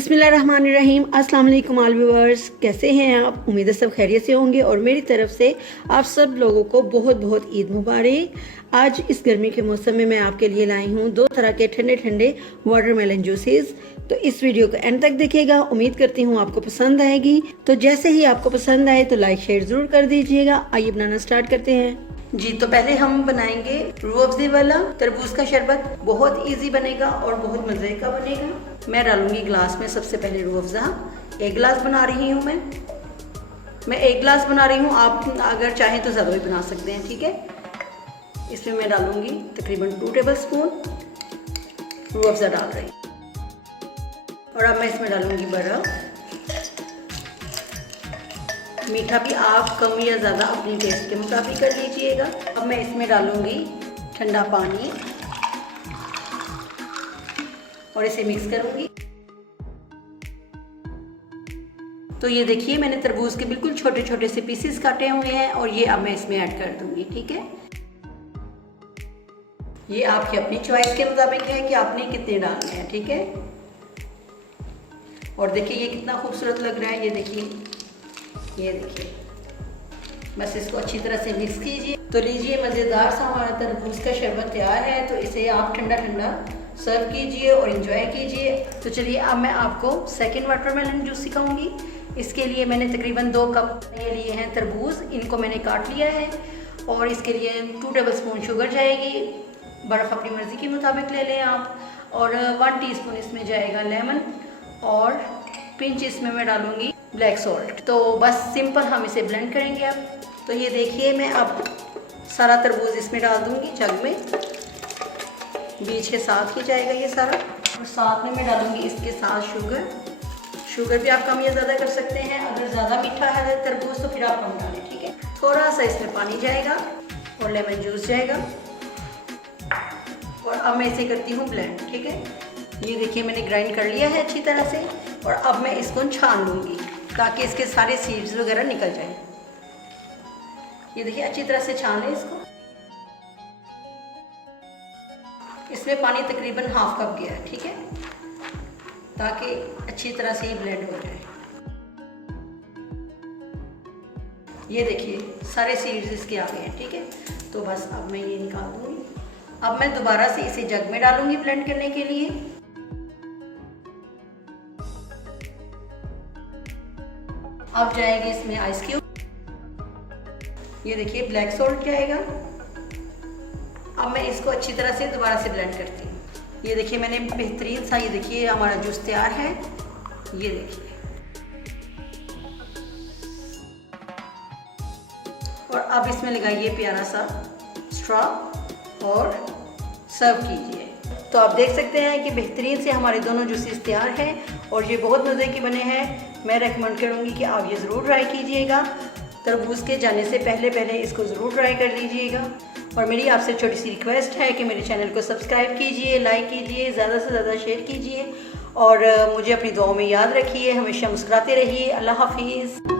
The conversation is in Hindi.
बिस्मिल्लाहिर्रहमानिर्रहीम। अस्सलाम वालेकुम ऑल व्यूअर्स, कैसे हैं आप? उम्मीद है सब खैरियत से होंगे और मेरी तरफ से आप सब लोगों को बहुत बहुत ईद मुबारक। आज इस गर्मी के मौसम में मैं आपके लिए लाई हूँ 2 तरह के ठंडे ठंडे वाटरमेलन जूसेस। तो इस वीडियो को एंड तक देखिएगा, उम्मीद करती हूँ आपको पसंद आएगी। तो जैसे ही आपको पसंद आए तो लाइक शेयर ज़रूर कर दीजिएगा। आइए बनाना स्टार्ट करते हैं जी। तो पहले हम बनाएंगे रूह अफ़ज़े वाला तरबूज का शरबत। बहुत इजी बनेगा और बहुत मज़े का बनेगा। मैं डालूंगी गिलास में सबसे पहले रूह अफ़ज़ा। 1 गिलास बना रही हूँ मैं 1 गिलास बना रही हूँ। आप अगर चाहें तो ज़्यादा भी बना सकते हैं, ठीक है। इसमें मैं डालूंगी तकरीबन 2 टेबल स्पून रूह अफ़ज़ा डाल रही हूँ। और अब मैं इसमें डालूंगी बर्फ़। मीठा भी आप कम या ज़्यादा अपनी टेस्ट के मुताबिक कर लीजिएगा। अब मैं इसमें डालूंगी ठंडा पानी और इसे मिक्स करूंगी। तो ये देखिए, मैंने तरबूज के बिल्कुल छोटे छोटे से पीसेस काटे हुए हैं और ये अब मैं इसमें ऐड कर दूंगी, ठीक है। ये आपकी अपनी चॉइस के मुताबिक है कि आपने कितने डालने हैं, ठीक है। और देखिए ये कितना खूबसूरत लग रहा है। ये देखिए बस इसको अच्छी तरह से मिक्स कीजिए। तो लीजिए, मज़ेदार सा हमारा तरबूज का शरबत तैयार है। तो इसे आप ठंडा ठंडा सर्व कीजिए और इन्जॉय कीजिए। तो चलिए अब मैं आपको सेकंड वाटरमेलन जूस सिखाऊंगी। इसके लिए मैंने तकरीबन 2 कप ये लिए हैं तरबूज। इनको मैंने काट लिया है और इसके लिए 2 टेबल स्पून शुगर जाएगी। बर्फ़ अपनी मर्ज़ी के मुताबिक ले लें आप। और 1 टीस्पून इसमें जाएगा लेमन और पिंच इसमें मैं डालूंगी ब्लैक सॉल्ट। तो बस सिंपल हम इसे ब्लेंड करेंगे अब। तो ये देखिए, मैं अब सारा तरबूज इसमें डाल दूंगी जग में। बीच के साथ ही जाएगा ये सारा। और साथ में मैं डालूंगी इसके साथ शुगर भी आप कम या ज़्यादा कर सकते हैं। अगर ज़्यादा मीठा है तरबूज तो फिर आप कम डालें, ठीक है। थोड़ा सा इसमें पानी जाएगा और लेमन जूस जाएगा। और अब मैं इसे करती हूँ ब्लेंड, ठीक है। ये देखिए, मैंने ग्राइंड कर लिया है अच्छी तरह से। और अब मैं इसको छान लूँगी ताकि इसके सारे सीड्स वगैरह निकल जाएं। ये देखिए, अच्छी तरह से छान लें इसको। इसमें पानी तकरीबन ½ कप गया है, ठीक है, ताकि अच्छी तरह से ये ब्लेंड हो जाए। ये देखिए, सारे सीड्स इसके आ गए हैं, ठीक है। तो बस अब मैं ये निकाल दूँगी। अब मैं दोबारा से इसे जग में डालूँगी ब्लेंड करने के लिए। अब जाएगी इसमें आइस क्यूब। ये देखिए, ब्लैक सॉल्ट जाएगा। अब मैं इसको अच्छी तरह से दोबारा से ब्लेंड करती हूँ। ये देखिए, मैंने बेहतरीन सा, ये देखिए हमारा जूस तैयार है। ये देखिए, और अब इसमें लगाइए प्यारा सा स्ट्रॉ और सर्व कीजिए। तो आप देख सकते हैं कि बेहतरीन से हमारे दोनों जूसेस तैयार हैं और ये बहुत मज़े के बने हैं। मैं रेकमेंड करूँगी कि आप ये ज़रूर ट्राई कीजिएगा। तरबूज के जाने से पहले इसको ज़रूर ट्राई कर लीजिएगा। और मेरी आपसे छोटी सी रिक्वेस्ट है कि मेरे चैनल को सब्सक्राइब कीजिए, लाइक कीजिए, ज़्यादा से ज़्यादा शेयर कीजिए और मुझे अपनी दुआओं में याद रखिए। हमेशा मुस्कुराते रहिए। अल्लाह हाफिज़।